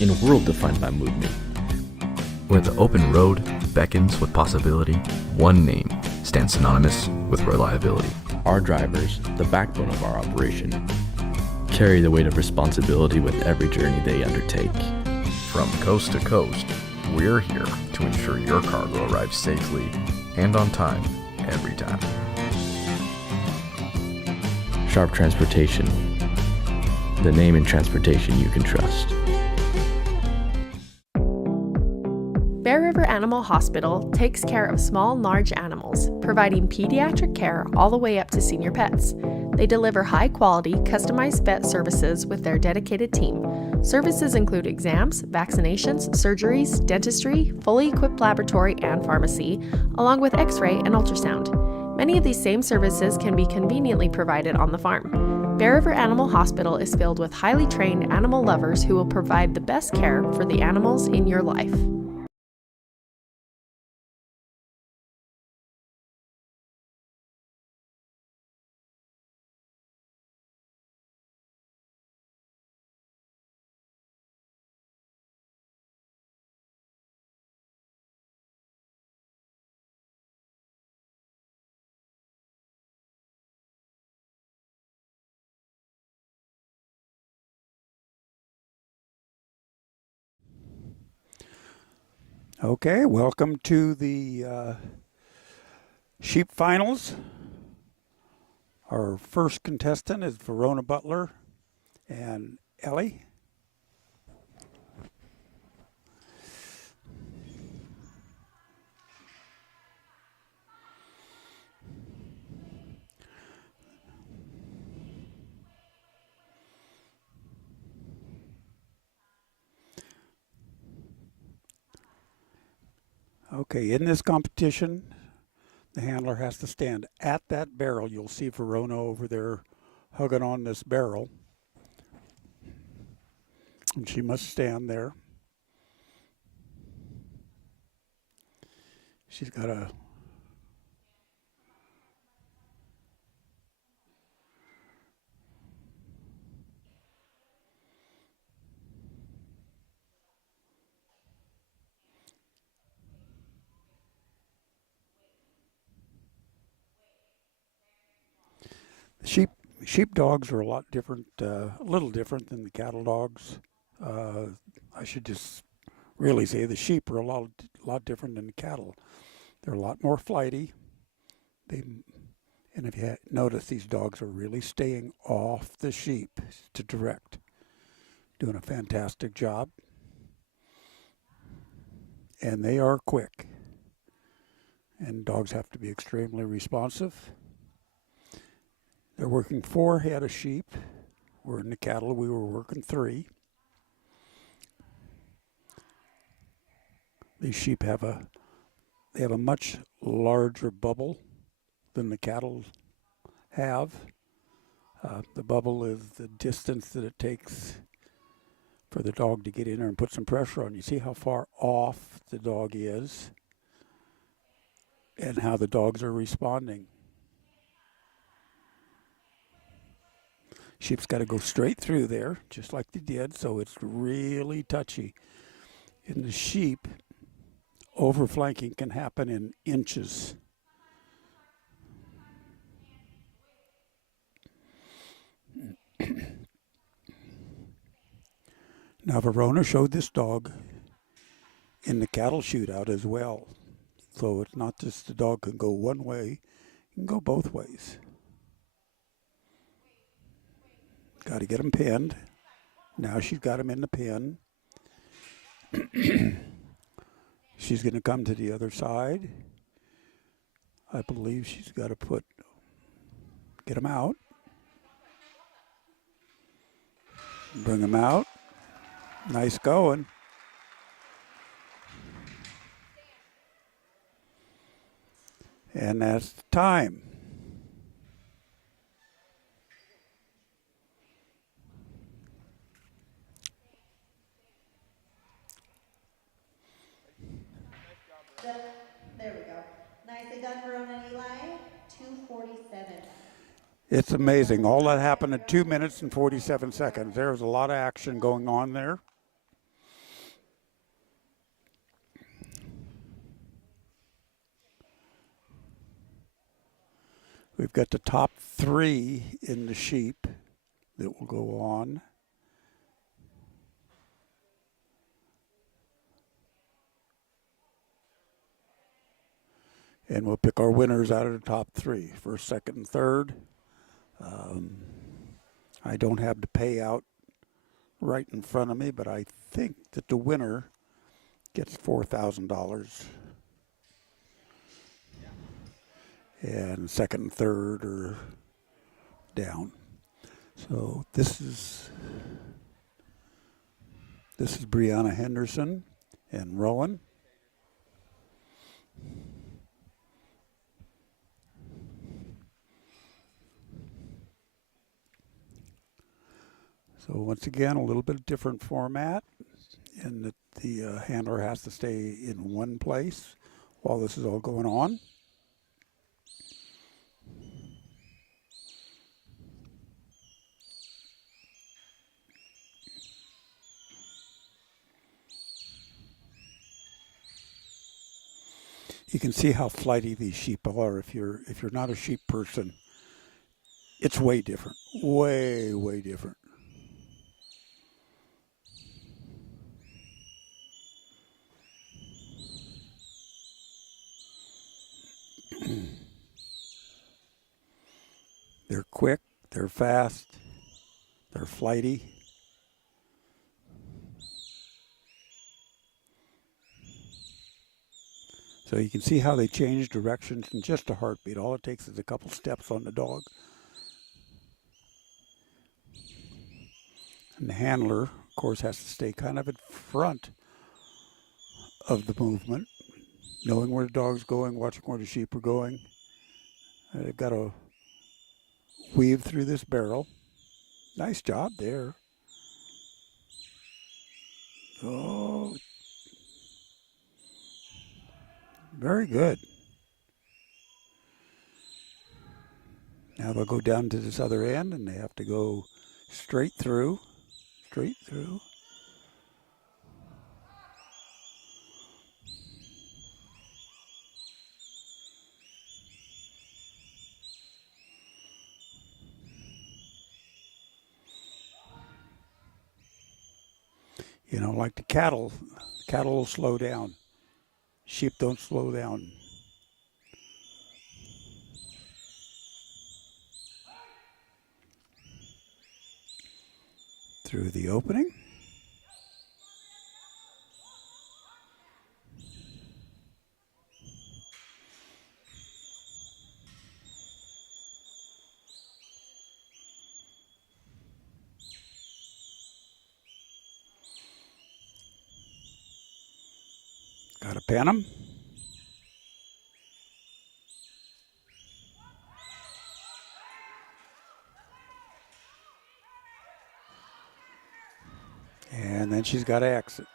in a world defined by movement. Where the open road beckons with possibility, one name stands synonymous with reliability. Our drivers, the backbone of our operation, carry the weight of responsibility with every journey they undertake. From coast to coast, we're here to ensure your cargo arrives safely and on time every time. Sharp Transportation, the name in transportation you can trust. Bear River Animal Hospital takes care of small and large animals, providing pediatric care all the way up to senior pets. They deliver high-quality, customized vet services with their dedicated team. Services include exams, vaccinations, surgeries, dentistry, fully equipped laboratory and pharmacy, along with x-ray and ultrasound. Many of these same services can be conveniently provided on the farm. Bear River Animal Hospital is filled with highly trained animal lovers who will provide the best care for the animals in your life. Okay, welcome to the sheep finals. Our first contestant is Verona Butler and Ellie. Okay, in this competition, the handler has to stand at that barrel. You'll see Verona over there hugging on this barrel. And she must stand there. She's got a sheep dogs are a lot different, a little different than the cattle dogs. I should just really say the sheep are a lot different than the cattle. They're a lot more flighty. And if you notice, these dogs are really staying off the sheep to direct. Doing a fantastic job. And they are quick. And dogs have to be extremely responsive. They're working 4 head of sheep. Where in the cattle we were working 3. These sheep have a much larger bubble than the cattle have. The bubble is the distance that it takes for the dog to get in there and put some pressure on. You see how far off the dog is and how the dogs are responding. Sheep's got to go straight through there, just like they did, so it's really touchy. In the sheep, overflanking can happen in inches. Now, Verona showed this dog in the cattle shootout as well. So it's not just the dog can go one way, it can go both ways. Got to get him pinned. Now she's got him in the pin. She's going to come to the other side. I believe she's got to get him out. Bring him out. Nice going. And that's the time. There we go. Nicely done, Verona and Eli. 2:47. It's amazing. All that happened in 2 minutes and 47 seconds. There was a lot of action going on there. We've got the top 3 in the sheep that will go on. And we'll pick our winners out of the top 3, first, second, and third. I don't have the payout right in front of me, but I think that the winner gets $4,000. And second and third are down. So this is Brianna Henderson and Rowan. So once again, a little bit different format in that the handler has to stay in one place while this is all going on. You can see how flighty these sheep are. If you're not a sheep person, it's way different, way different. They're quick, they're fast, they're flighty. So you can see how they change directions in just a heartbeat. All it takes is a couple steps on the dog. And the handler, of course, has to stay kind of in front of the movement, knowing where the dog's going, watching where the sheep are going. They've got to weave through this barrel. Nice job there. Oh, very good. Now they'll go down to this other end and they have to go straight through. You know, like the cattle will slow down. Sheep don't slow down. Through the opening. Got to pan them. And then she's got to exit.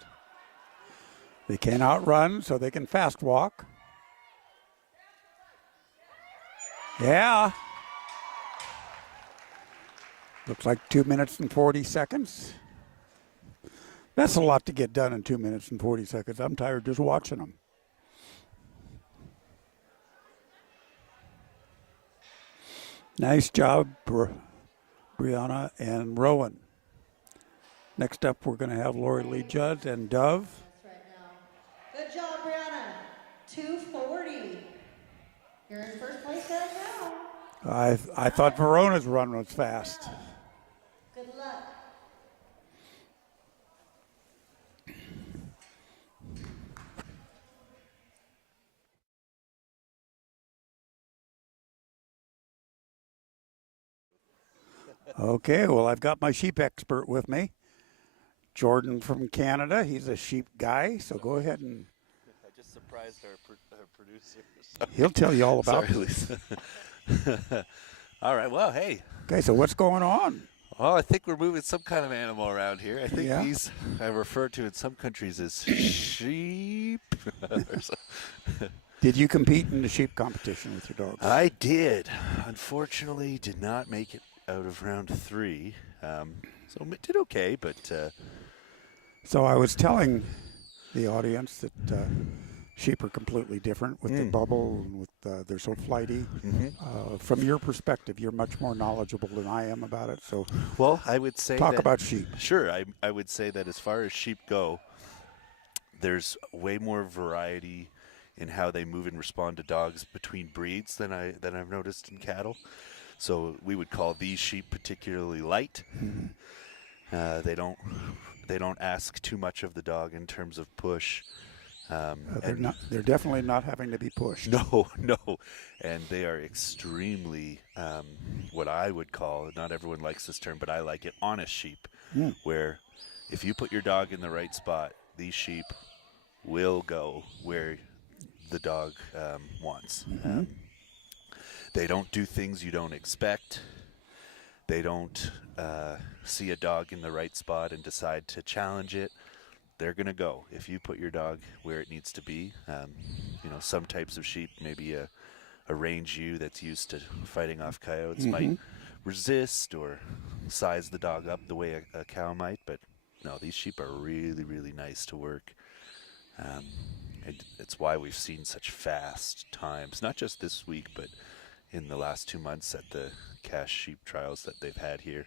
They can't outrun, so they can fast walk. Yeah. Looks like 2 minutes and 40 seconds. That's a lot to get done in 2 minutes and 40 seconds. I'm tired just watching them. Nice job, Brianna and Rowan. Next up, we're going to have Lori Lee Judd and Dove. Good job, Brianna. 240. You're in first place right now. I thought Verona's run was fast. Good luck. Okay, well, I've got my sheep expert with me. Jordan from Canada. He's a sheep guy, so go ahead and... I just surprised our producer. He'll tell you all about Sorry, this. Lisa. All right, well, hey. Okay, so what's going on? Well, I think we're moving some kind of animal around here. I think Yeah. these I refer to in some countries as sheep. Did you compete in the sheep competition with your dogs? I did. Unfortunately, did not make it out of round 3. So it did okay, but... So I was telling the audience that sheep are completely different with the bubble and with they're so flighty. Mm-hmm. From your perspective, you're much more knowledgeable than I am about it. So Well, I would say talk that, about sheep. Sure, I would say that as far as sheep go, there's way more variety in how they move and respond to dogs between breeds than I've noticed in cattle. So we would call these sheep particularly light. They don't ask too much of the dog in terms of push. They're definitely not having to be pushed. No, and they are extremely what I would call, not everyone likes this term, but I like it, honest sheep. Where if you put your dog in the right spot, these sheep will go where the dog wants. They don't do things you don't expect. They don't see a dog in the right spot and decide to challenge it. They're going to go if you put your dog where it needs to be. Some types of sheep, maybe a range ewe that's used to fighting off coyotes might resist or size the dog up the way a cow might. But no, these sheep are really, really nice to work. It's why we've seen such fast times, not just this week, but in the last 2 months at the cash sheep trials that they've had here.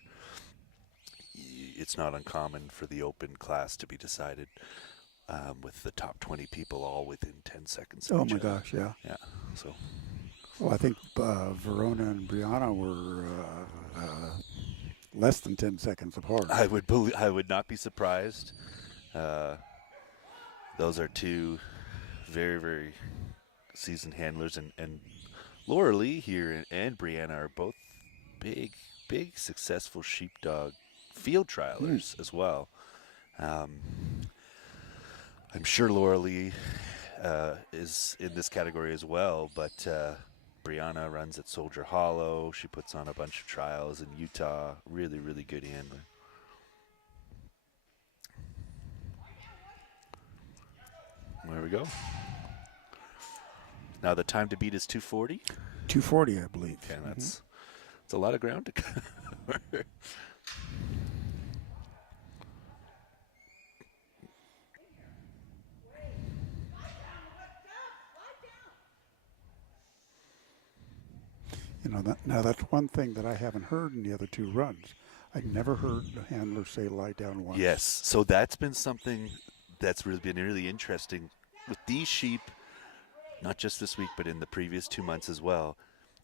It's not uncommon for the open class to be decided with the top 20 people all within 10 seconds of each other. Gosh, yeah. Yeah, so. Well, I think Verona and Brianna were less than 10 seconds apart. I would not be surprised. Those are two very, very seasoned handlers, and Laura Lee here and Brianna are both big, successful sheepdog field trialers as well. I'm sure Laura Lee is in this category as well, but Brianna runs at Soldier Hollow. She puts on a bunch of trials in Utah. Really, really good handler. There we go. Now the time to beat is 2:40. 2:40, I believe. Okay, that's a lot of ground to cover. Now that's one thing that I haven't heard in the other two runs. I never heard the handler say lie down once. Yes, so that's been something that's really been really interesting with these sheep. Not just this week, but in the previous 2 months as well.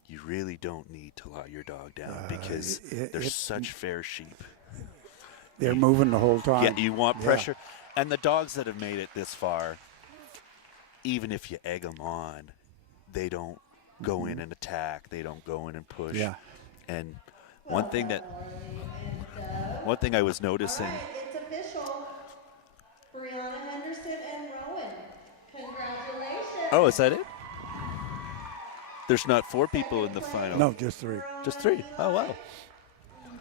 You really don't need to lie your dog down because they're such fair sheep. They're moving the whole time. Yeah, you want pressure. And the dogs that have made it this far, even if you egg them on, they don't go in and attack. They don't go in and push. Yeah. And one thing I was noticing. All right, it's official. Brianna Henderson and Rowan. Congratulations. Oh, is that it? There's not 4 people in the final. No, just 3. Just 3. Oh, wow.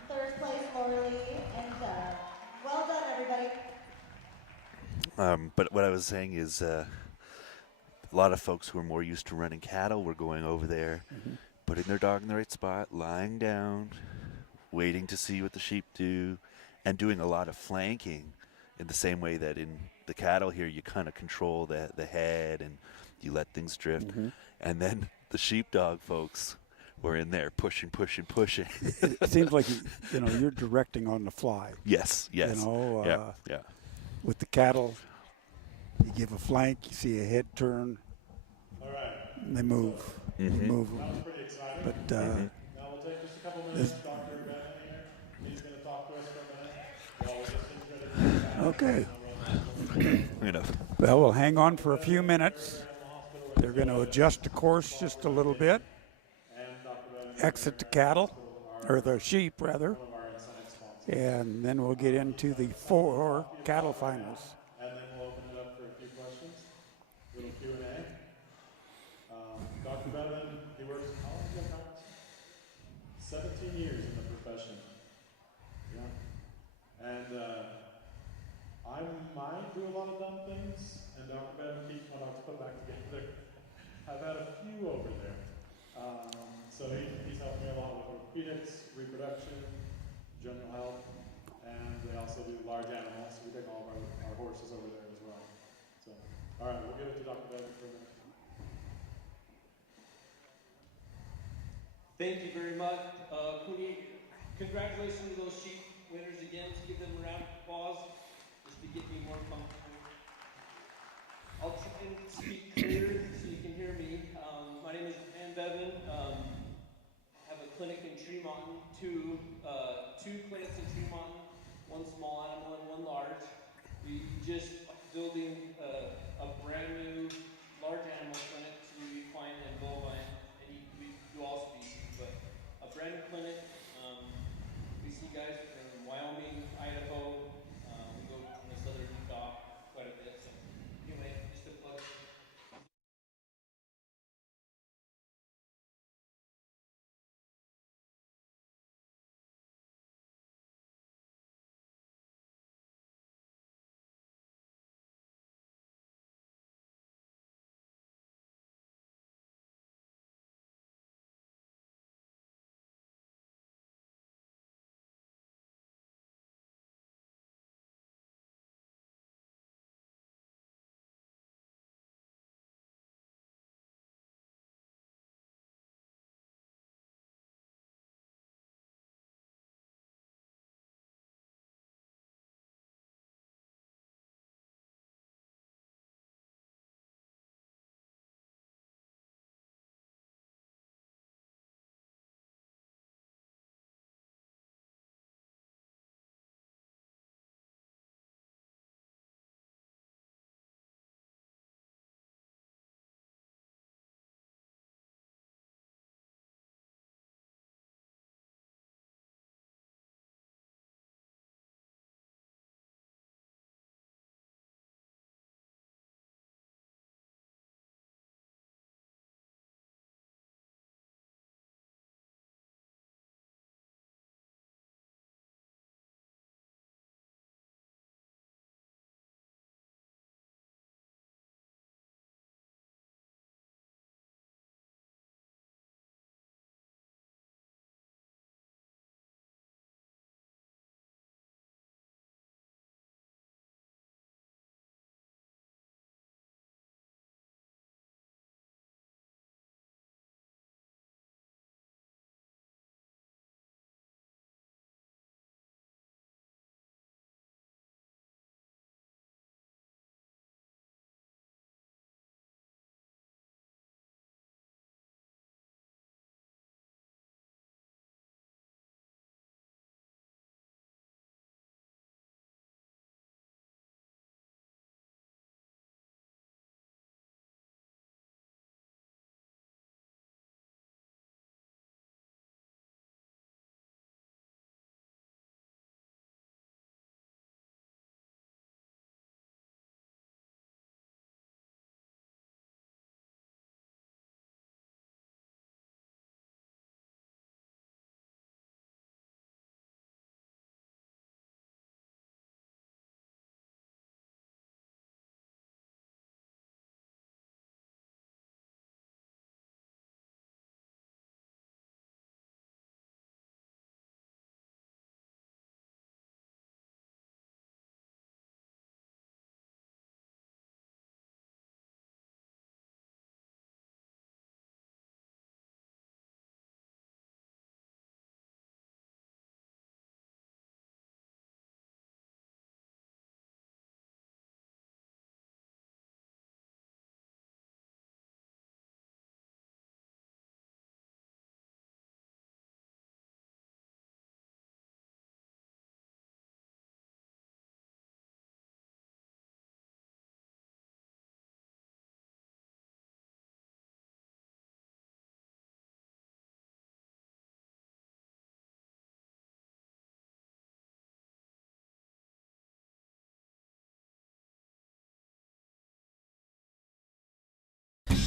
Third place, Laura Lee and Doug. Well done, everybody. But what I was saying is a lot of folks who are more used to running cattle were going over there, putting their dog in the right spot, lying down, waiting to see what the sheep do, and doing a lot of flanking in the same way that in the cattle here you kind of control the head and you let things drift. And then the sheepdog folks were in there pushing. It seems like you're directing on the fly. Yes. Yeah. With the cattle, you give a flank, you see a head turn, and they move. They move. But Now we'll take just a couple minutes. Dr. Bennett here. He's going to talk to us for a minute. While we're just okay. Enough. Well, we'll hang on for a few minutes. They're going to adjust the course just a little bit. Exit the cattle, or the sheep rather. And then we'll get into the 4 cattle finals. And then we'll open it up for a few questions. Little Q&A. Dr. Bevan, he works, how long has he been practicing? 17 years in the profession. Yeah. And I might do a lot of dumb things, and Dr. Bevan keeps my dogs put back together. I've had a few over there. So he's helped me a lot with orthopedics, reproduction, general health, and they also do large animals. So we take all of our horses over there as well. So, All right, we'll give it to Dr. Bevan for a minute. Thank you very much. Cooney, congratulations to those sheep winners again. Let's give them a round of applause just to get me more comfortable. I'll try and speak clear so you can hear me. My name is Bevan. I have a clinic in Tremont, two clinics in Tremont, one small animal and one large. We just building a brand new large animal clinic to equine and bovine, and we do all species, but a brand new clinic. We see guys from Wyoming, Idaho. We go from the southern Utah quite a bit. So anyway, just a plug.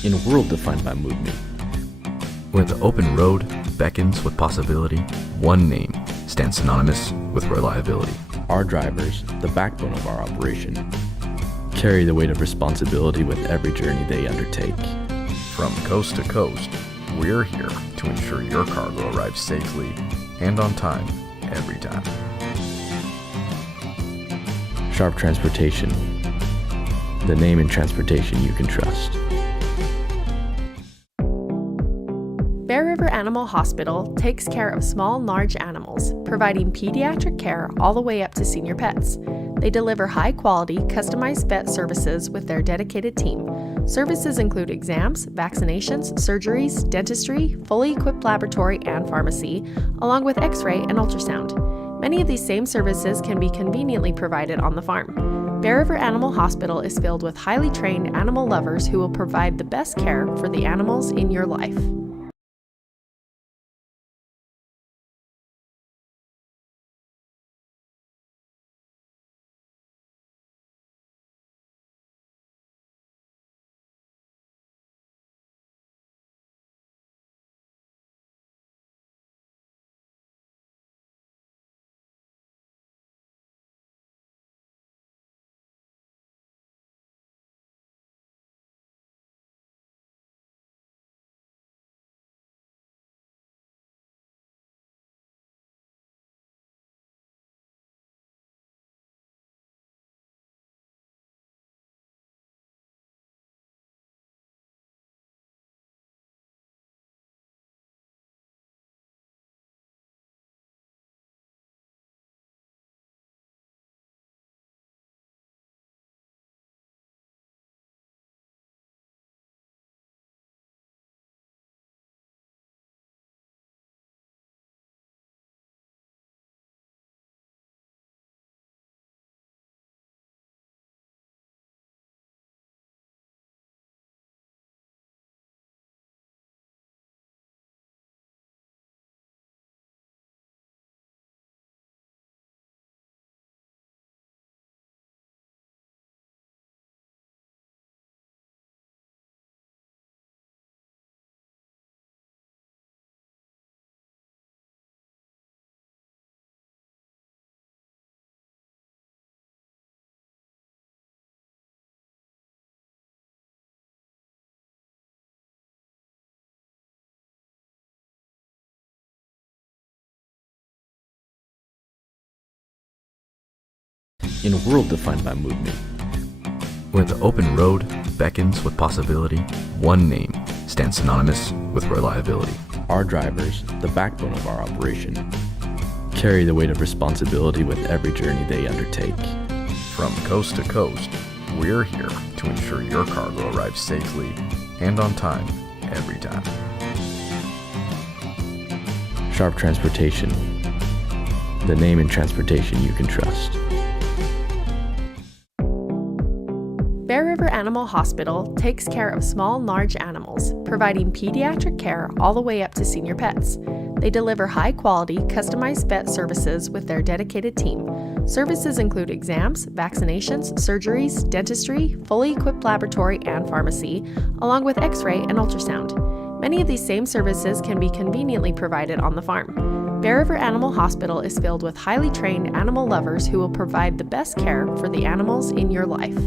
In a world defined by movement, Where the open road beckons with possibility, one name stands synonymous with reliability. our drivers, the backbone of our operation, carry the weight of responsibility with every journey they undertake. From coast to coast, we're here to ensure your cargo arrives safely and on time every time. Sharp Transportation, the name in transportation you can trust. Bear River Animal Hospital takes care of small, large animals, providing pediatric care all the way up to senior pets. They deliver high-quality, customized vet services with their dedicated team. Services include exams, vaccinations, surgeries, dentistry, fully equipped laboratory and pharmacy, along with X-ray and ultrasound. Many of these same services can be conveniently provided on the farm. Bear River Animal Hospital is filled with highly trained animal lovers who will provide the best care for the animals in your life. In a world defined by movement, Where the open road beckons with possibility, one name stands synonymous with reliability. our drivers, the backbone of our operation, carry the weight of responsibility with every journey they undertake. From coast to coast, we're here to ensure your cargo arrives safely and on time every time. Sharp Transportation, the name in transportation you can trust. Bear River Animal Hospital takes care of small, large animals, providing pediatric care all the way up to senior pets. They deliver high-quality, customized vet services with their dedicated team. Services include exams, vaccinations, surgeries, dentistry, fully equipped laboratory and pharmacy, along with X-ray and ultrasound. Many of these same services can be conveniently provided on the farm. Bear River Animal Hospital is filled with highly trained animal lovers who will provide the best care for the animals in your life.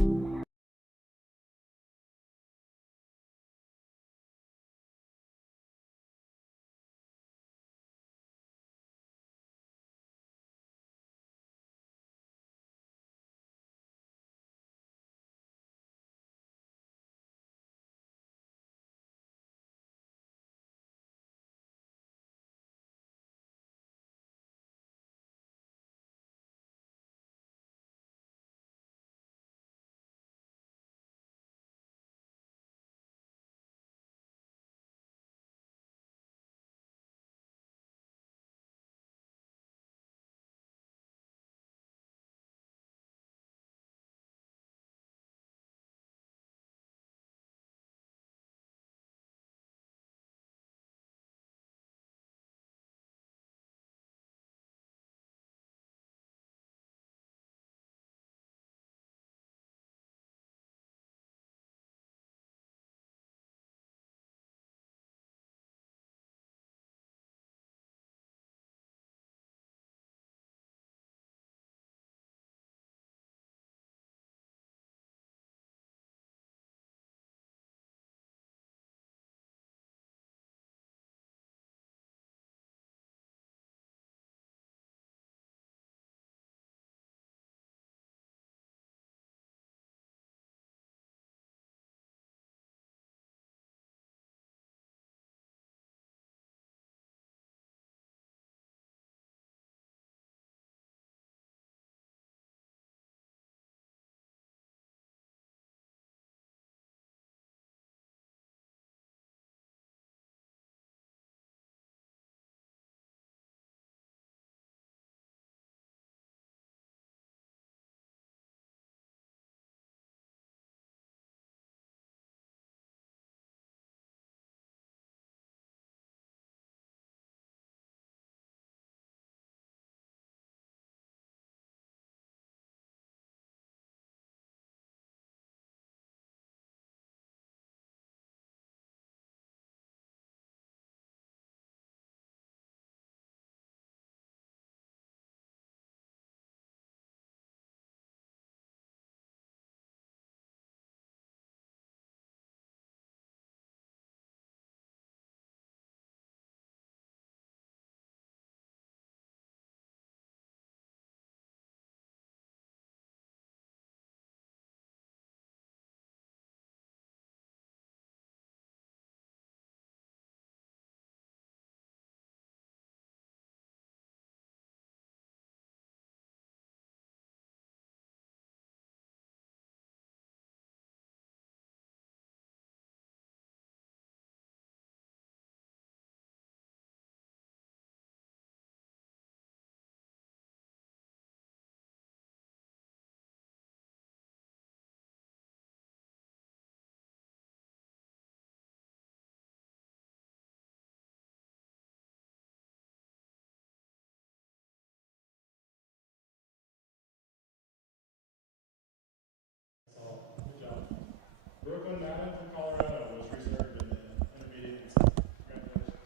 Madden from Colorado was reserved in the intermediate incentive. Congratulations.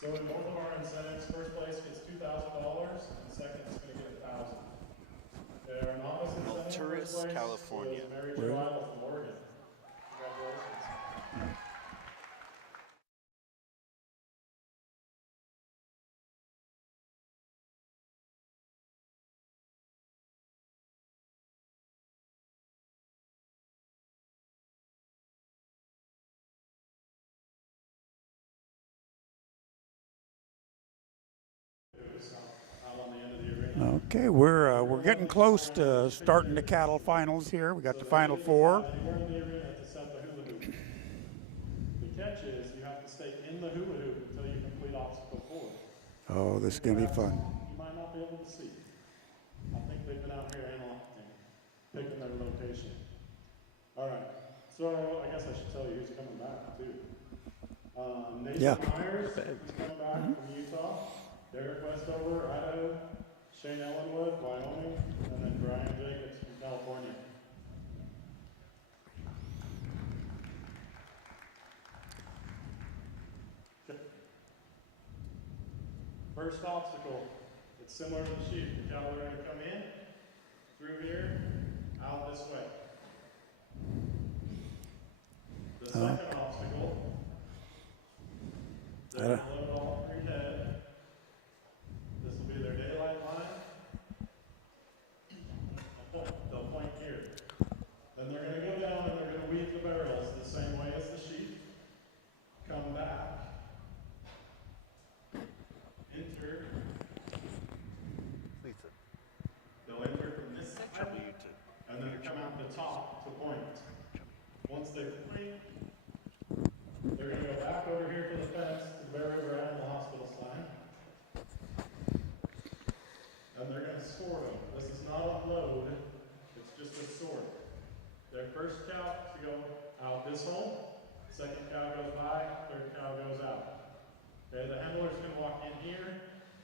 So in both of our incentives, first place gets $2,000 and second is going to get $1,000. Our novice incentive, Alturas, first place, California. was Mary Jo Idle from Oregon. Congratulations. Okay, we're getting close to starting the cattle finals here. We got the final four. Anywhere in the arena to set the hula hoop. The catch is you have to stay in the hula hoop until you complete obstacle 4. Oh, this is gonna be fun. You might not be able to see. I think they've been out here analyzing, picking their location. All right, so I guess I should tell you who's coming back too. Nathan Myers is coming back from Utah. Derek Westover, Idaho. Shane Ellenwood, Wyoming, and then Brian Jacobs from California. Okay. First obstacle, it's similar to the sheep. The cattle are going to come in, through here, out this way. The second obstacle, they're going to load all 3 head. This will be their daylight line. They'll point here. Then they're going to go down and they're going to weave the barrels the same way as the sheep. Come back. Enter. They'll enter from this side. And then come out the top to point. Once they complete, they're going to go back over here to the fence to the Bear River Animal Hospital sign. And they're going to sort them. This is not a load, it's just a sort. Their first cow to go out this hole, second cow goes by, third cow goes out. Okay, the handler's going to walk in here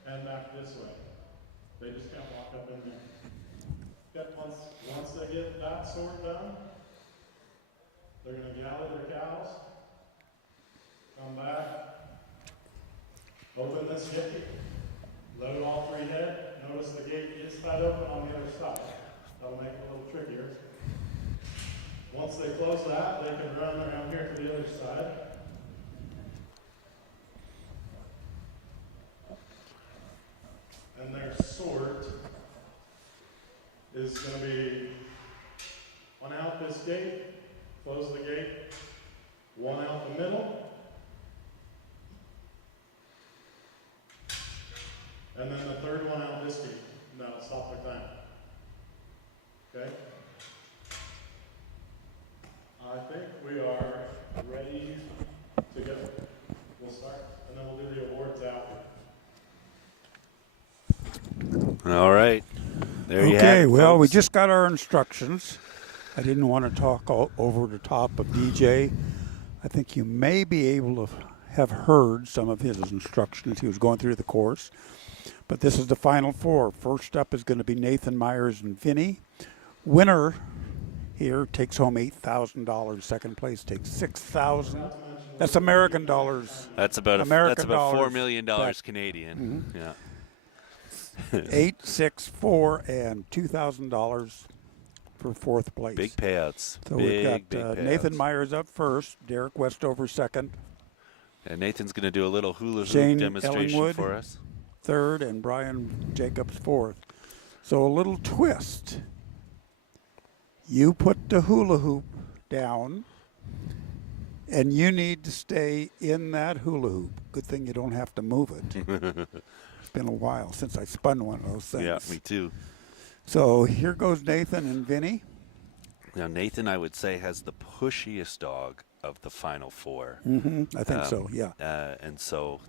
and back this way. They just can't walk up in there. Okay, once they get that sort done, they're going to gather their cows, come back, open this gate, load all 3 head. Notice the gate is tied open on the other side. That'll make it a little trickier. Once they close that, they can run around here to the other side. And their sort is going to be 1 out this gate, close the gate, 1 out the middle, and then the third one out this gate. And that'll stop their time. Okay? I think we are ready to go. We'll start, and then we'll do the awards after. All right. There you have Okay, it, well, we folks. just got our instructions. I didn't want to talk over the top of DJ. I think you may be able to have heard some of his instructions. He was going through the course. But this is the final 4. First up is going to be Nathan Myers and Vinny. Winner here takes home $8,000. Second place takes $6,000. That's American dollars. That's about American $4 dollars million back. Canadian. Yeah. 8, 6, 4, and $2,000 for 4th place. Big payouts. So big, we've big got payouts. Nathan Myers up first, Derek Westover second, And Nathan's going to do a little hula hoop Shane demonstration Ellenwood for us. third, and Brian Jacobs fourth. So a little twist. You put the hula hoop down, and you need to stay in that hula hoop. Good thing you don't have to move it. It's been a while since I spun one of those things. Yeah, me too. So here goes Nathan and Vinny. Now, Nathan, I would say, has the pushiest dog of the final 4. I think so, yeah. And so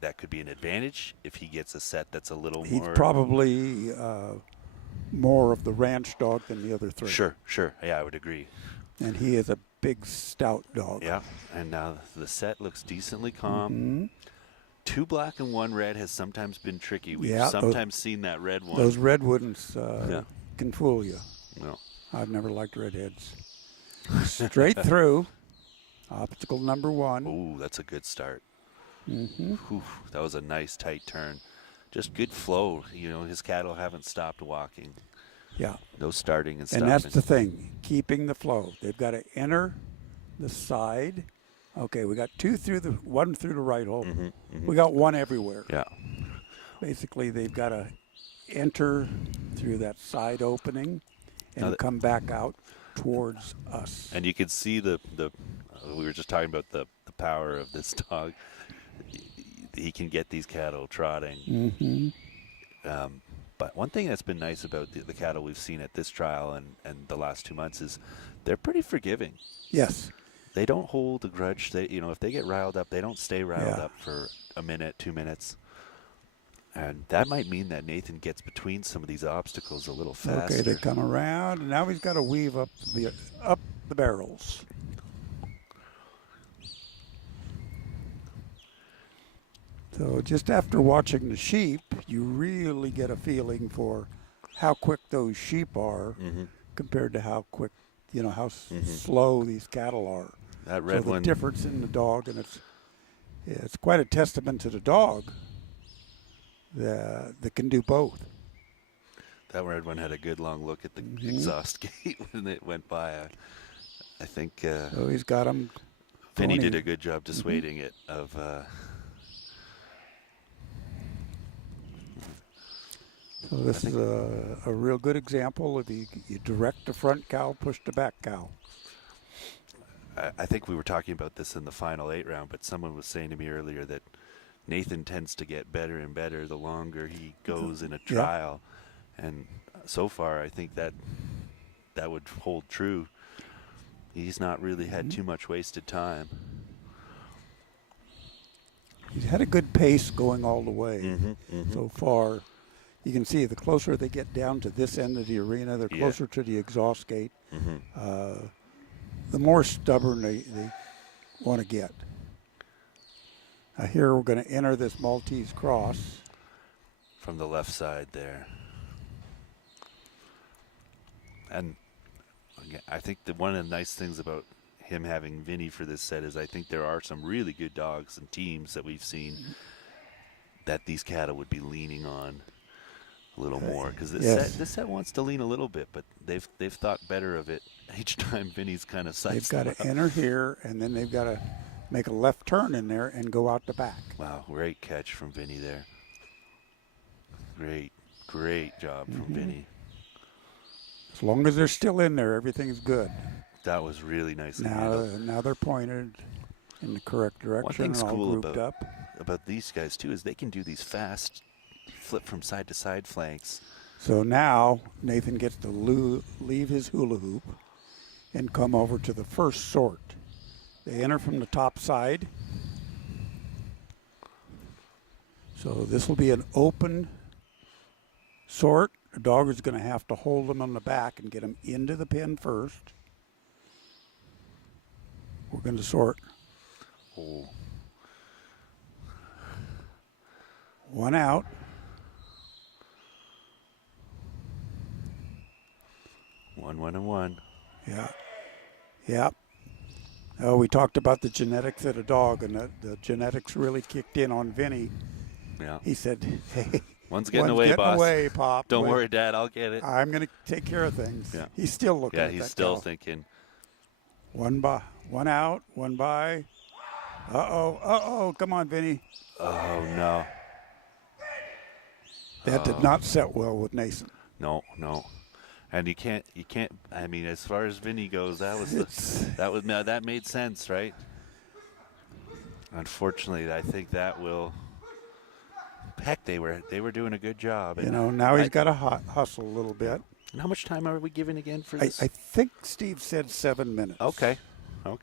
that could be an advantage if he gets a set that's a little He's more. probably more of the ranch dog than the other 3. Sure. Yeah, I would agree. And he is a big, stout dog. Yeah, and now the set looks decently calm. 2 black and 1 red has sometimes been tricky. We've sometimes seen that red one. Those red ones can fool you. No. I've never liked redheads. Straight through. Obstacle number 1. Ooh, that's a good start. Mm-hmm. Whew, that was a nice tight turn. Just good flow. You know, his cattle haven't stopped walking. Yeah. No starting and stopping. And that's the thing, keeping the flow. They've got to enter the side. Okay, we got 2 through the 1 through the right hole. We got 1 everywhere. Yeah. Basically, they've got to enter through that side opening and come back out towards us. And you can see the we were just talking about the power of this dog. He can get these cattle trotting. Mm-hmm. But one thing that's been nice about the cattle we've seen at this trial and the last 2 months is they're pretty forgiving. Yes. They don't hold a grudge. They, you know, if they get riled up, they don't stay riled up for a minute, 2 minutes. And that might mean that Nathan gets between some of these obstacles a little faster. Okay, they come around, and now he's got to weave up the barrels. So just after watching the sheep, you really get a feeling for how quick those sheep are compared to how quick, you know, how slow these cattle are. That red so the one. difference in the dog, and it's quite a testament to the dog that can do both. That red one had a good long look at the exhaust gate when it went by. I think so he's got him. Vinny did a good job dissuading it of. So this is a real good example of you direct the front cow, push the back cow. I think we were talking about this in the final 8 round, but someone was saying to me earlier that Nathan tends to get better and better the longer he goes in a trial. And so far, I think that would hold true. He's not really had too much wasted time. He's had a good pace going all the way so far. You can see the closer they get down to this end of the arena, they're closer to the exhaust gate. The more stubborn they want to get. Here we're going to enter this Maltese cross. From the left side there. And again, I think that one of the nice things about him having Vinny for this set is I think there are some really good dogs and teams that we've seen that these cattle would be leaning on a little more, because this set wants to lean a little bit, but they've thought better of it each time Vinny's kind of sized. They've got to enter here, and then they've got to make a left turn in there and go out the back. Wow, great catch from Vinny there. Great job from Vinny. As long as they're still in there, everything's good. That was really nice. Now they're pointed in the correct direction. One thing's and all cool grouped up. about these guys too is they can do these fast flip from side to side flanks. So now Nathan gets to leave his hula hoop and come over to the first sort. They enter from the top side. So this will be an open sort. The dog is going to have to hold them on the back and get them into the pen first. We're going to sort. Oh. One out. One. Yeah. Yep. Oh, we talked about the genetics of the dog, and the genetics really kicked in on Vinny. Yeah. He said, hey, one's getting away, boss. Away, Pop. Don't worry, Dad, I'll get it. I'm going to take care of things. Yeah. He's still looking at that. Yeah, he's still cow. thinking. One out, one by. Uh-oh, come on, Vinny. Oh, no. That did not set well with Nathan. No. And you can't, I mean, as far as Vinny goes, that made sense, right? Unfortunately, I think that will, heck, they were doing a good job. You know, now he's got to hustle a little bit. And how much time are we giving again for this? I think Steve said 7 minutes. Okay. Oh,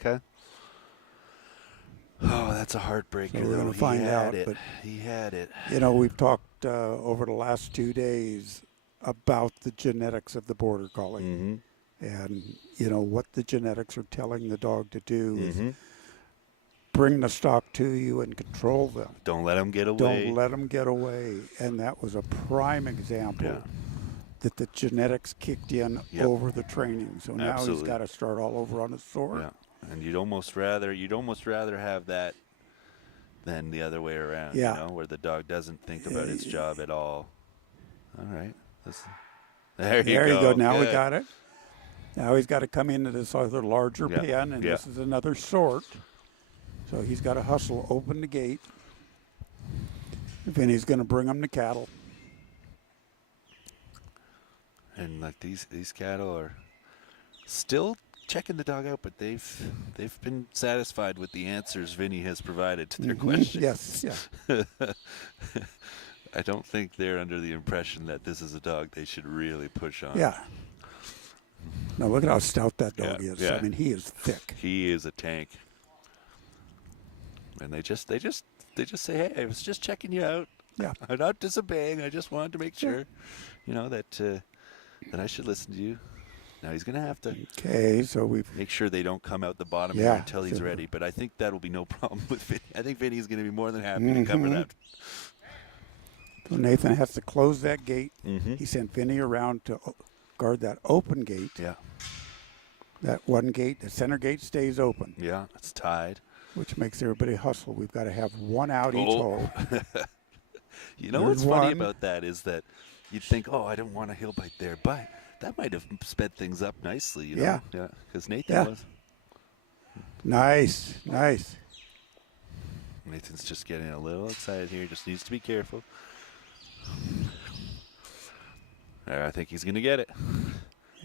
that's a heartbreaker. So we're going to find out. But he had it. You know, we've talked over the last 2 days about the genetics of the Border Collie. And, you know, what the genetics are telling the dog to do is bring the stock to you and control them. Don't let them get away. And that was a prime example that the genetics kicked in Yep. over the training. So now Absolutely. he's got to start all over on his sword. Yeah, and you'd almost rather have that than the other way around. Yeah. You know, where the dog doesn't think about its job at all. All right. There you go. Now we Good. got it. Now he's got to come into this other larger Yeah. pen, and Yeah. this is another sort. So he's got to hustle, open the gate. Vinny's going to bring him to cattle. And like these cattle are still checking the dog out, but they've been satisfied with the answers Vinny has provided to their questions. Yes, yeah. I don't think they're under the impression that this is a dog they should really push on. Yeah. Now look at how stout that dog Yeah, is. yeah. I mean, he is thick. He is a tank. And they just say, hey, I was just checking you out. Yeah. I'm not disobeying. I just wanted to make sure, that I should listen to you. Now he's going to have to Okay, so we've make sure they don't come out the bottom Yeah, here until he's so- ready. But I think that'll be no problem with Vinny. I think Vinny's going to be more than happy to cover that. So Nathan has to close that gate. Mm-hmm. He sent Vinny around to guard that open gate. Yeah. That one gate, the center gate stays open, Yeah, it's tied. which makes everybody hustle. We've got to have one out each Oh. hole. You know There's what's funny one. about that is that you'd think, oh, I don't want a heel bite there, but that might have sped things up nicely, you know? Yeah. Because Nathan Yeah. was. Nice. Nathan's just getting a little excited here. Just needs to be careful. There, I think he's going to get it.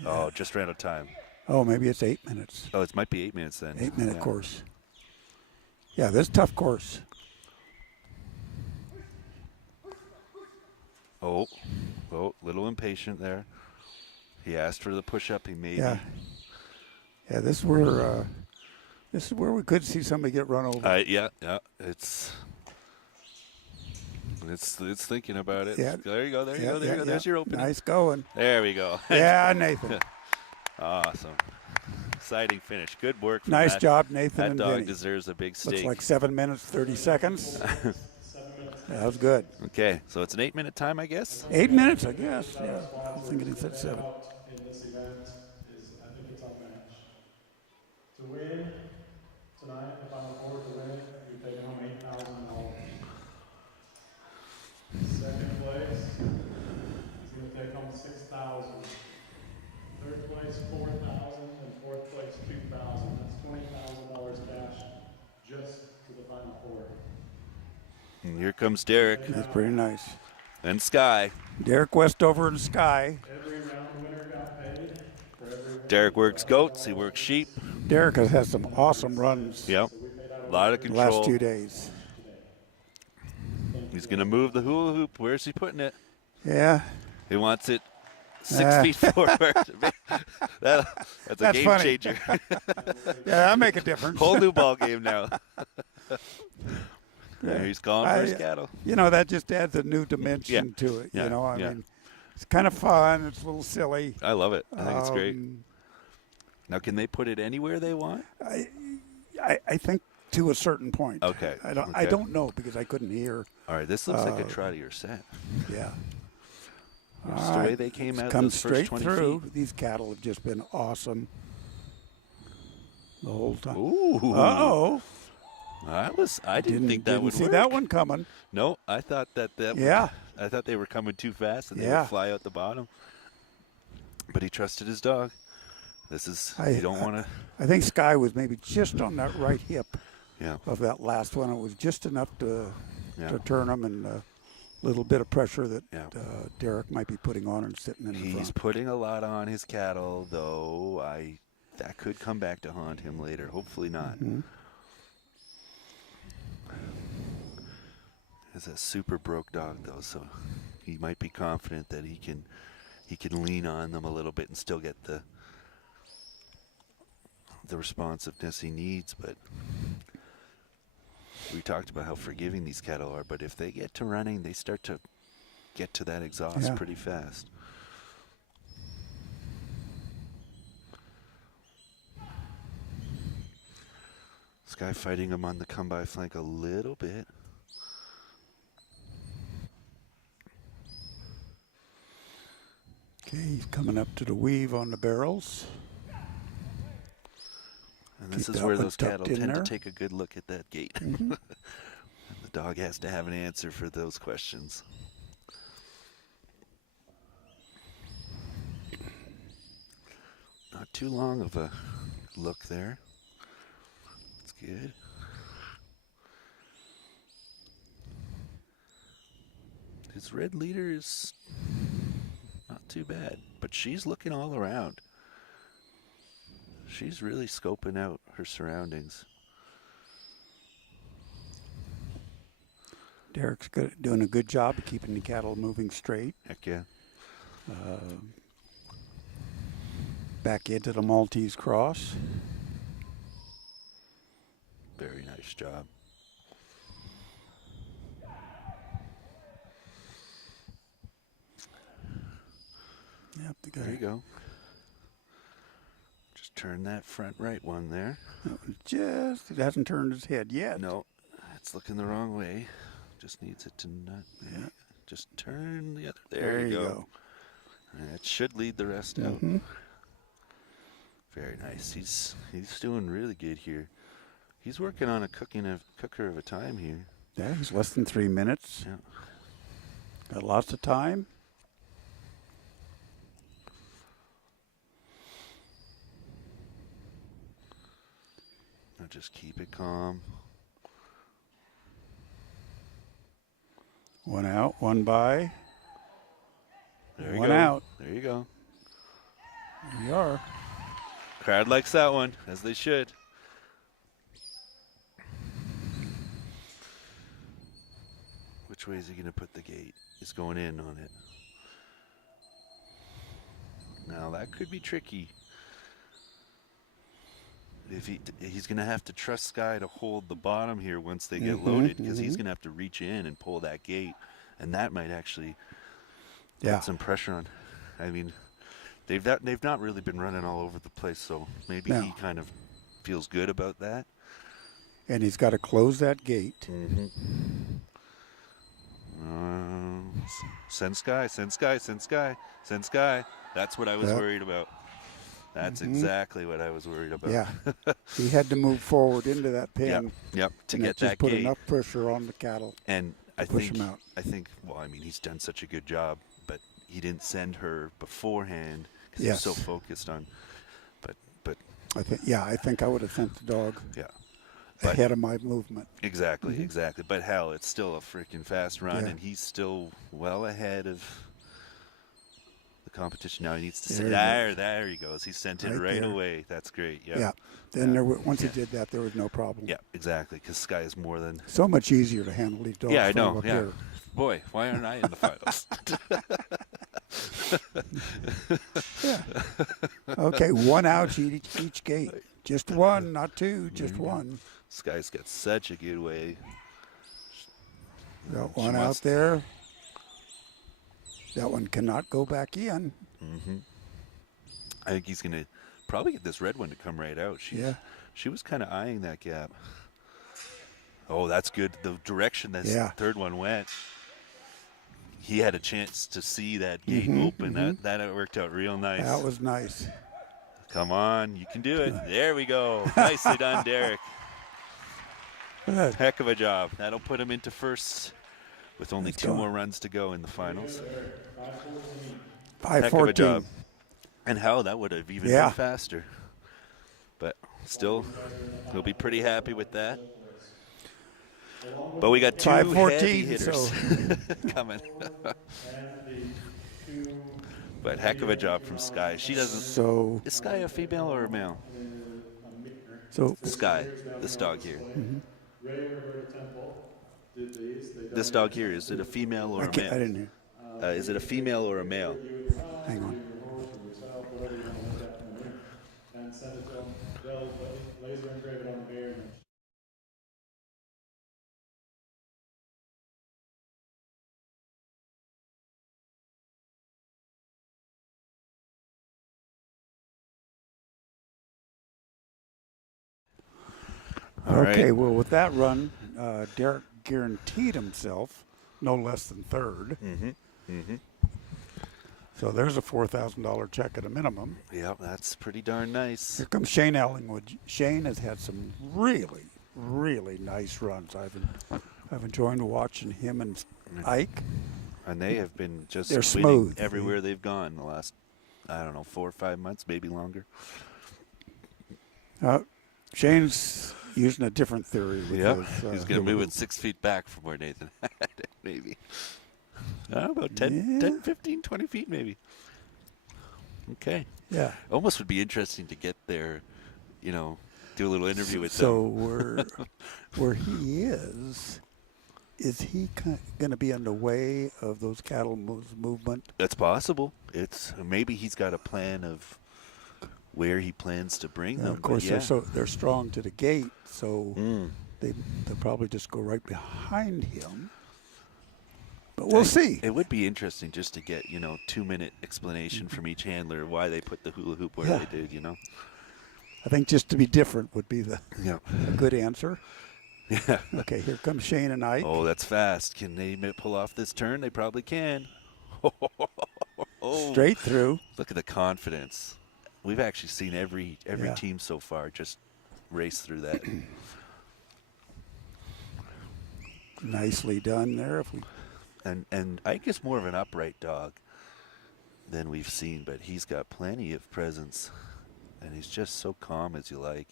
Oh, just ran out of time. Oh, maybe it's 8 minutes. Oh, it might be 8 minutes then. 8-minute Yeah. course. Yeah, this is a tough course. Oh, little impatient there. He asked for the push-up. He maybe. Yeah. Yeah, this is where we could see somebody get run over. Yeah. It's thinking about it. Yeah. There you go. There you Yeah, go. There you yeah, go. There's yeah. your opening. Nice going. There we go. Yeah, Nathan. Awesome. Exciting finish. Good work. From Nice that. job, Nathan That and dog Vinny. deserves a big Looks steak. like 7 minutes, 30 seconds. That was good. Okay, so it's an 8-minute time, I guess. 8 minutes, I guess. Yeah, I was thinking he said 7. In this event is, I think it's unmatched. To win tonight, the Final Four, to win, you're taking home $8,000. Second place is going to take home $6,000. Third place, $4,000, and fourth place, $2,000. That's $20,000 cash just to the Final Four. And here comes Derek That's pretty nice. and Sky. Derek Westover and Sky. Every round winner got paid for every win. Derek works goats. He works sheep. Derek has had some awesome runs Yep. A lot of the control. last 2 days. He's going to move the hula hoop. Where's he putting it? Yeah. He wants it 6 feet forward. That's a That's game funny. changer. Yeah, that'll make a difference. Whole new ball game now. Yeah. There he's calling for his cattle. You know, that just adds a new dimension Yeah. to it. Yeah, You know, I yeah. mean, it's kind of fun. It's a little silly. I love it. I think it's great. Um, Now, can they put it anywhere they want? I think to a certain point. Okay, I okay. don't know because I couldn't hear. All right, this looks like a trottier set. Yeah. Just All the way right, they came it's out come those straight first 20 through. feet. These cattle have just been awesome the whole time. Ooh. Uh-oh. I didn't think that didn't would see work. that one coming. No, I thought that Yeah. I thought they were coming too fast and they Yeah. would fly out the bottom. But he trusted his dog. This is you don't want to. I think Sky was maybe just on that right hip Yeah. of that last one. It was just enough to Yeah. turn him, and a little bit of pressure that Yeah. Derek might be putting on and sitting in the He's front. putting a lot on his cattle, though. That could come back to haunt him later. Hopefully not. Mhm. He's a super broke dog, though, so he might be confident that he can lean on them a little bit and still get the responsiveness he needs. But we talked about how forgiving these cattle are, but if they get to running, they start to get to that exhaust Yeah. pretty fast. This guy fighting him on the come-by flank a little bit. Coming up to the weave on the barrels. And this Keep is that where one those tucked cattle in tend there. to take a good look at that gate. Mhm. The dog has to have an answer for those questions. Not too long of a look there. That's good. His red leader is not too bad, but she's looking all around. She's really scoping out her surroundings. Derek's doing a good job of keeping the cattle moving straight. Heck yeah. Back into the Maltese cross. Very nice job. Yep, the There you guy. go. Just turn that front right one there. It hasn't turned his head yet. No, it's looking the wrong way. Just needs it to not. Yeah. Just turn the other. There you go. And it should lead the rest out. Mhm. Very nice. He's doing really good here. He's working on a cooker of a time here. Yeah, he's less than 3 minutes. Yeah. Got lots of time. Now just keep it calm. One out, one by. There you One go. out. There you go. Here we are. Crowd likes that one, as they should. Which way is he going to put the gate? He's going in on it. Now that could be tricky. If he's going to have to trust Sky to hold the bottom here once they get loaded, because he's going to have to reach in and pull that gate, and that might actually put some pressure on. I mean, they've not really been running all over the place, so maybe he kind of feels good about that. And he's got to close that gate. Send Sky, send Sky, send Sky, send Sky. That's what I was worried about. That's exactly what I was worried about. Yeah, he had to move forward into that pen. Yep, to and get just that put gate. enough pressure on the cattle. And I push him out. think, well, I mean, he's done such a good job, but he didn't send her beforehand because he was so focused on. But I think I would have sent the dog. Yeah. Ahead of my movement. Exactly, exactly. But hell, it's still a freaking fast run, and he's still well ahead of the competition. Now he needs to there he goes. He sent it right away. That's great. Yeah. Then once he did that, there was no problem. Yeah, exactly. Because Sky is more than so much easier to handle these dogs. Yeah, I know. Up Yeah. here. Boy, why aren't I in the finals? Okay, one out each gate. Just one, not two. Just one. Sky's got such a good way. Got one out there. That one cannot go back in. I think he's going to probably get this red one to come right out. She was kind of eyeing that gap. Oh, that's good. The direction that third one went, he had a chance to see that gate open. That worked out real nice. That was nice. Come on, you can do it. There we go. Nicely done, Derek. Good. Heck of a job. That'll put him into first with only two more runs to go in the finals. 5:14. Heck of a job. And hell, that would have even been faster. But still, he'll be pretty happy with that. But we got two heavy hitters coming. But heck of a job from Sky. She doesn't. So is Sky a female or a male? So Sky, this dog here. This dog here, is it a female or a male? I didn't hear. Is it a female or a male? Hang on. And send it to them. They'll laser engrave it on the mirror. Okay, well, with that run, Derek guaranteed himself no less than third. So there's a $4,000 check at a minimum. Yeah, that's pretty darn nice. Here comes Shane Ellenwood. Shane has had some really, really nice runs. I've enjoyed watching him and Ike. And they have been just They're winning smooth. everywhere they've gone the last, I don't know, 4 or 5 months, maybe longer. Shane's using a different theory. With Yeah, his, he's going to move it 6 feet back from where Nathan had it, maybe. About 10, 15, 20 feet maybe. Okay. Yeah. Almost would be interesting to get there, you know, do a little interview with So them. where he is he going to be in the way of those cattle movement? That's possible. It's maybe he's got a plan of where he plans to bring them. Of course, yeah. they're strong to the gate, so they'll probably just go right behind him. But we'll see. It would be interesting just to get, 2-minute explanation from each handler why they put the hula hoop where they did, I think just to be different would be a good answer. Yeah. Okay, here comes Shane and Ike. Oh, that's fast. Can they pull off this turn? They probably can. Straight through. Look at the confidence. We've actually seen every team so far just race through that. Nicely done there. And Ike is more of an upright dog than we've seen, but he's got plenty of presence, and he's just so calm as you like.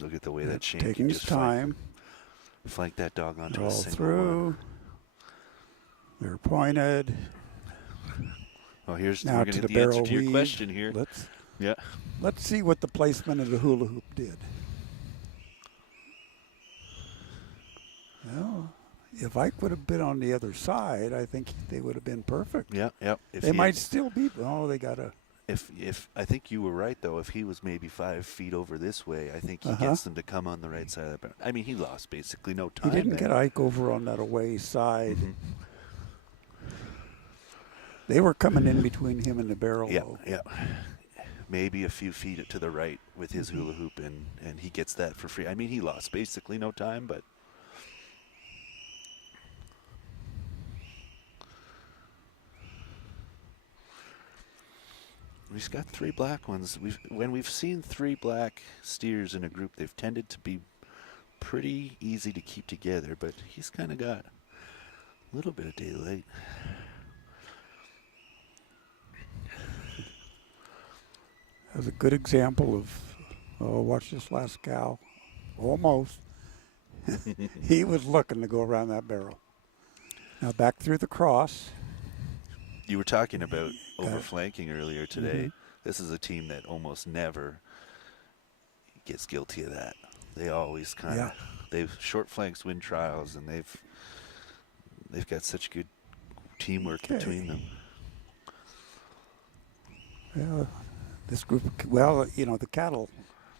Look at the way that Shane taking his time. Flank that dog onto All a single through. one. They're pointed. Oh, we're Now going to to the get the answer barrel to your weave. question here. Let's see what the placement of the hula hoop did. Well, if Ike would have been on the other side, I think they would have been perfect. Yeah. They might still be. Oh, they got to. If I think you were right though, if he was maybe 5 feet over this way, I think he gets them to come on the right side of the barrel. I mean, he lost basically no time. He didn't there. get Ike over on that away side. Mm-hmm. They were coming in between him and the barrel. Yeah. Maybe a few feet to the right with his hula hoop, and he gets that for free. I mean, he lost basically no time, but. He's got 3 black ones. When we've seen 3 black steers in a group, they've tended to be pretty easy to keep together, but he's kind of got a little bit of daylight. That's a good example of, watch this last cow. Almost. He was looking to go around that barrel. Now back through the cross. You were talking about overflanking earlier today. This is a team that almost never gets guilty of that. They always kind of they've short flanks win trials, and they've got such good teamwork between them. Well, this group, the cattle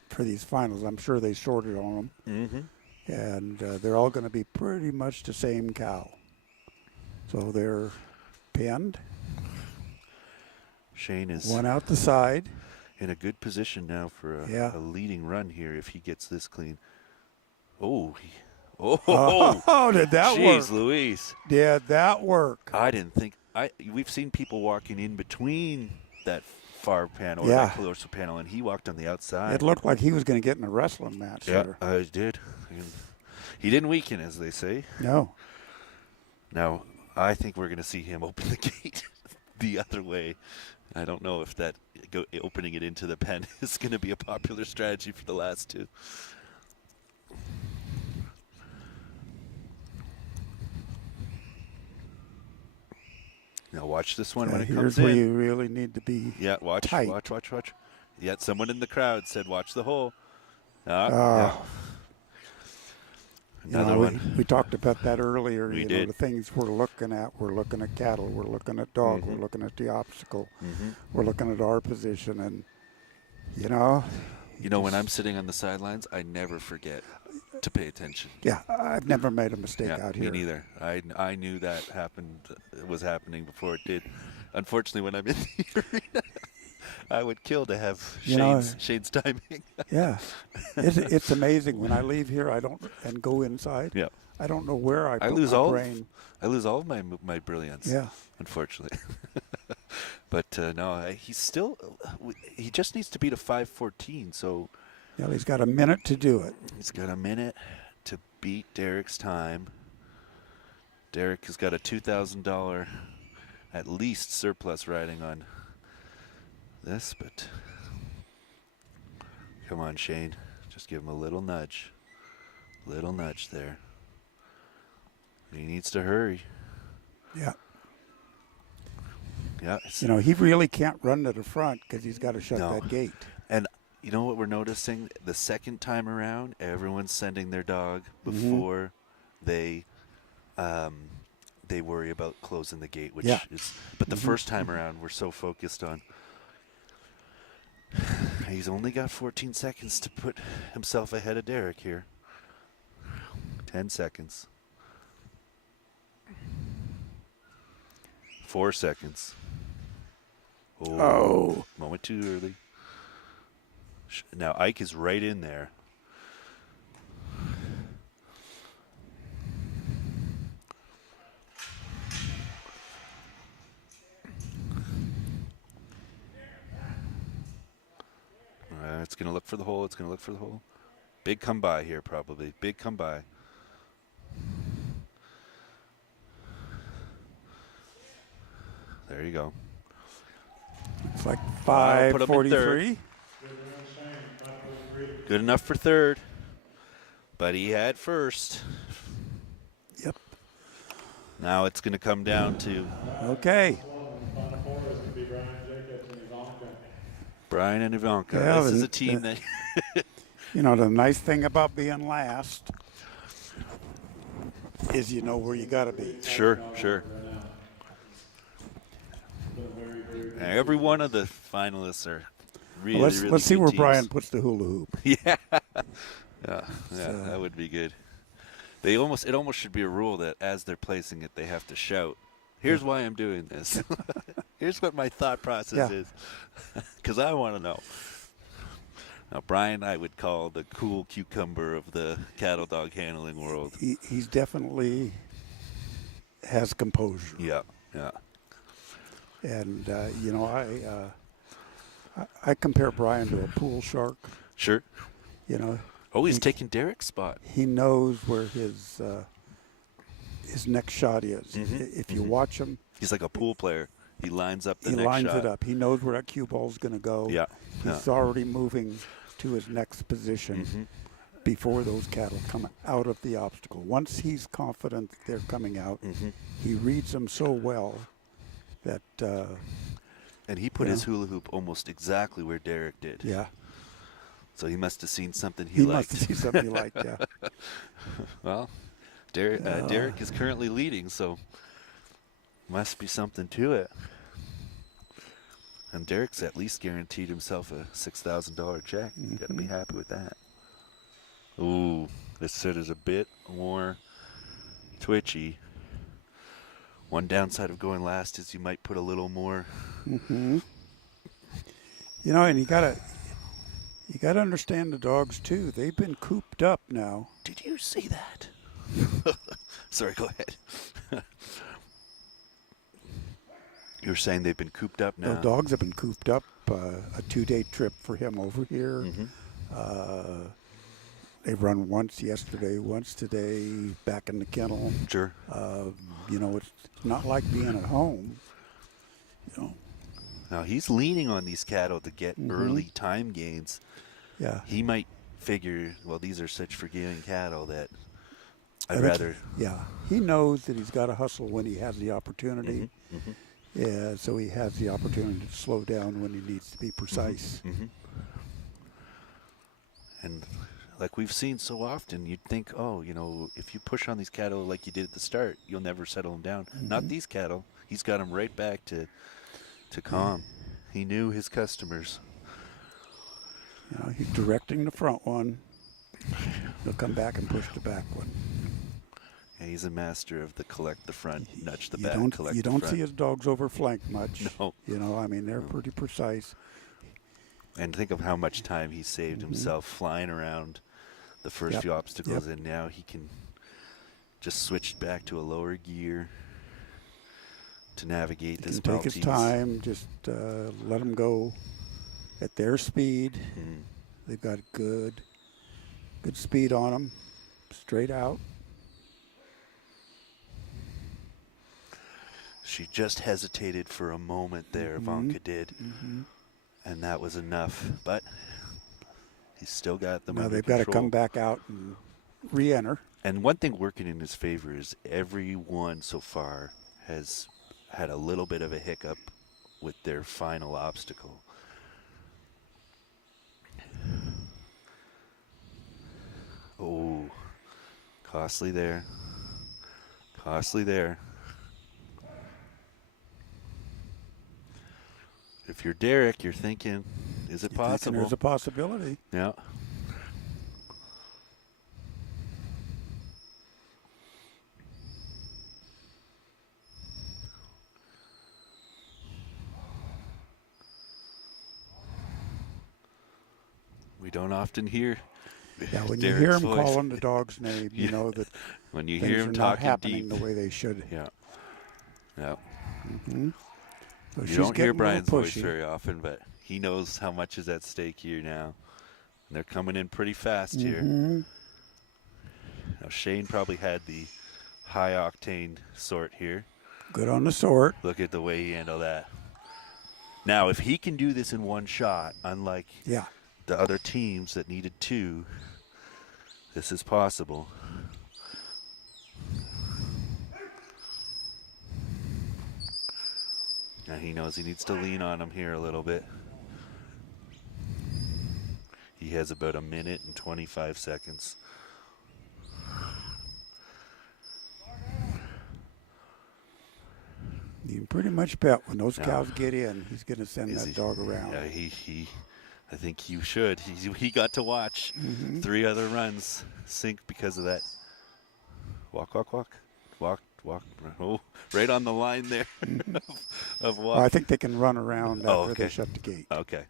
for these finals, I'm sure they sorted on them. And they're all going to be pretty much the same cow. So they're pinned. Shane is one out the side. In a good position now for a leading run here if he gets this clean. Oh, did that work? Jeez Louise. Did that work? I didn't think we've seen people walking in between that far panel or that closer panel, and he walked on the outside. It looked like he was going to get in a wrestling match. Yeah, I did. He didn't weaken, as they say. No. Now, I think we're going to see him open the gate the other way. I don't know if that opening it into the pen is going to be a popular strategy for the last 2. Now watch this one when it comes in. Here's where you really need to be tight. Watch. Yeah, someone in the crowd said, watch the hole. Another one. We talked about that earlier. We did. The things we're looking at cattle, we're looking at dog, we're looking at the obstacle, we're looking at our position, and when I'm sitting on the sidelines, I never forget to pay attention. Yeah, I've never made a mistake out here. Me neither. I knew that was happening before it did. Unfortunately, when I'm in the arena, I would kill to have Shane's timing. Yeah, it's amazing. When I leave here, and go inside. Yeah. I don't know where I put lose my all. brain. I lose all of my brilliance. Yeah. Unfortunately. But no, he's still. He just needs to beat a 5:14. So Yeah, he's got a minute to do it. he's got a minute to beat Derek's time. Derek has got a $2,000 at least surplus riding on this, but come on, Shane. Just give him a little nudge. Little nudge there. He needs to hurry. Yeah. Yeah. You know, he really can't run to the front because he's got to shut No. that gate. And you know what we're noticing? The second time around, everyone's sending their dog before they worry about closing the gate, which is. But the first time around, we're so focused on. He's only got 14 seconds to put himself ahead of Derek here. 10 seconds. 4 seconds. Oh. Moment too early. Now Ike is right in there. It's going to look for the hole. It's going to look for the hole. Big come by here, probably. Big come by. There you go. It's like Put him in third. 5:43. Good enough for third. But he had first. Yep. Now it's going to come down to Okay. Final four is going to be Brian Jacobs and Ivanka. Brian and Ivanka. Yeah, This is a and- team that You know, the nice thing about being last is you know where you got to be. Sure. And every one of the finalists are really, Well, really let's see good where teams. Brian puts the hula hoop. Yeah, that would be good. It almost should be a rule that as they're placing it, they have to shout, "Here's why I'm doing this. Here's what my thought process is," because I want to know. Now, Brian, I would call the cool cucumber of the cattle dog handling world. He's definitely has composure. Yeah. And, you know, I compare Brian to a pool shark. Sure. You know. Oh, he's taking Derek's spot. He knows where his next shot is. If you watch him. He's like a pool player. He lines up the He next lines shot. it up. He knows where that cue ball's going to go. Yeah. He's already moving to his next position before those cattle come out of the obstacle. Once he's confident they're coming out, he reads them so well that and he put his hula hoop almost exactly where Derek did. Yeah. So he must have seen something he liked. must have seen something he liked, yeah. Well, Derek is currently leading, so must be something to it. And Derek's at least guaranteed himself a $6,000 check. Got to be happy with that. Ooh, this set is a bit more twitchy. One downside of going last is you might put a little more. You know, and you gotta understand the dogs too. They've been cooped up now. Did you see that? Sorry, go ahead. You were saying they've been cooped up now. The dogs have been cooped up. A 2-day trip for him over here. They run once yesterday, once today, back in the kennel. Sure. You know, it's not like being at home. You know. Now he's leaning on these cattle to get early time gains. Yeah. He might figure, well, these are such forgiving cattle that I'd I think rather. Yeah. He knows that he's got to hustle when he has the opportunity. Yeah, so he has the opportunity to slow down when he needs to be precise. And like we've seen so often, you'd think, oh, you know, if you push on these cattle like you did at the start, you'll never settle them down. Not these cattle. He's got them right back to calm. He knew his customers. You know, he's directing the front one. He'll come back and push the back one. And he's a master of the collect the front, nudge the back, collect You the don't front. see his dogs overflank much. No. You know, I mean, they're pretty precise. And think of how much time he saved himself flying around the first few obstacles, and now he can just switched back to a lower gear to navigate this He can take his time. Just let them go at their speed. They've got good speed on them. Straight out. She just hesitated for a moment there, Ivanka did. And that was enough. But he's still got them under Now they've control. got to come back out and re-enter. And one thing working in his favor is everyone so far has had a little bit of a hiccup with their final obstacle. Oh, costly there. Costly there. If you're Derek, you're thinking, is it possible? There's a possibility. Yeah. We don't often hear. Yeah, when Derek's you hear him voice. calling the dog's name, you know that when you things hear him are not talking happening deep. the way they should. Yeah. Yeah. So You she's don't hear getting a little Brian's voice pushy. very often, but he knows how much is at stake here now. And they're coming in pretty fast here. Now Shane probably had the high octane sort here. Good on the sort. Look at the way he handled that. Now, if he can do this in one shot, unlike the other teams that needed two, this is possible. Now he knows he needs to lean on him here a little bit. He has about 1 minute and 25 seconds. You can pretty much bet when those cows get in, he's going to send that dog around. Yeah, I think you should. He got to watch 3 other runs sink because of that. Walk, walk, walk. Walk, walk. Oh, right on the line there of walk. Well, I think they can run around after they shut the gate. Okay.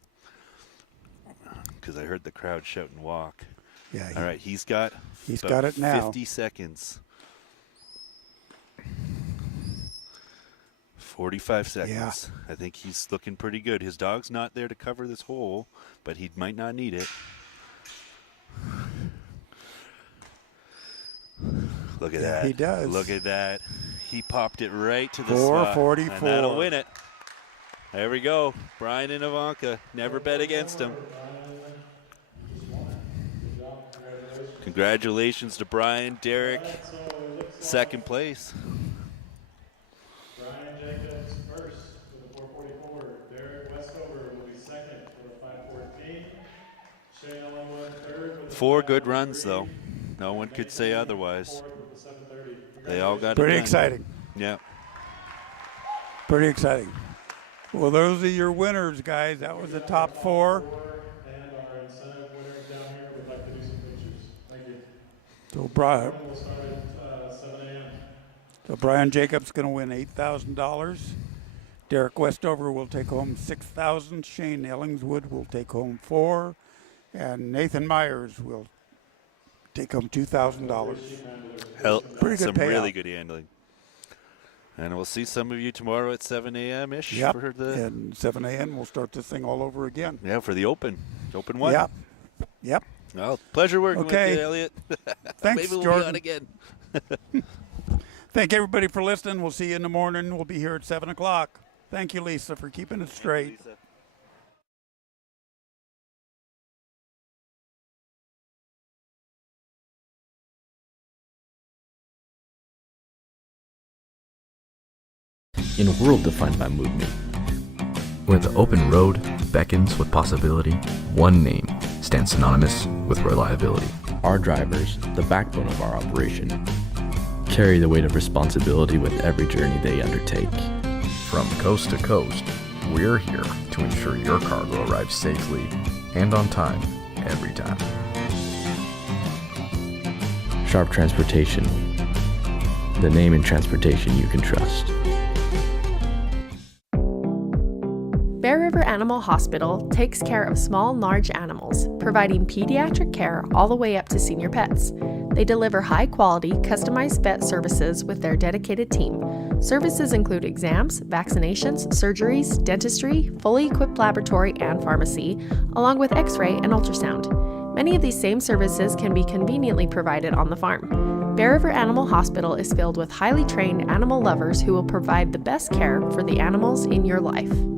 Because I heard the crowd shouting walk. Yeah. All right, he's got it now. 50 seconds. 45 seconds. Yeah. I think he's looking pretty good. His dog's not there to cover this hole, but he might not need it. Look at that. He does. Look at that. He popped it right to the 4:44. spot. And that'll win it. There we go. Brian and Ivanka. Never bet against him. Congratulations to Brian, Derek, second place. Brian Jacobs first with a 444. Derek Westover will be second with a 514. Shane Ellenwood third with a 4 good runs, though. No one could say otherwise. fourth with a 730. They all got Pretty it done. exciting. Yeah. Pretty exciting. Well, those are your winners, guys. That was the top 4. And our incentive winners down here would like to do some pictures. Thank you. So Brian, We'll start at 7 a.m. So Brian Jacobs going to win $8,000. Derek Westover will take home $6,000. Shane Ellenwood will take home $4,000, and Nathan Myers will take home $2,000. Pretty good Some payout. really good handling. And we'll see some of you tomorrow at 7 a.m. ish Yep. for the And 7 a.m. we'll start this thing all over again. for the Open 1. Yep. Yep. Well, pleasure working with you, Elliot. Thanks, Maybe we'll Jordan. be on again. Thank everybody for listening. We'll see you in the morning. We'll be here at 7 o'clock. Thank you, Lisa, for keeping it straight. Lisa. In a world defined by movement, Where the open road beckons with possibility, one name stands synonymous with reliability. our drivers, the backbone of our operation, carry the weight of responsibility with every journey they undertake. From coast to coast, we're here to ensure your cargo arrives safely and on time every time. Sharp Transportation, the name in transportation you can trust. Bear River Animal Hospital takes care of small and large animals, providing pediatric care all the way up to senior pets. They deliver high-quality, customized vet services with their dedicated team. Services include exams, vaccinations, surgeries, dentistry, fully equipped laboratory and pharmacy, along with x-ray and ultrasound. Many of these same services can be conveniently provided on the farm. Bear River Animal Hospital is filled with highly trained animal lovers who will provide the best care for the animals in your life.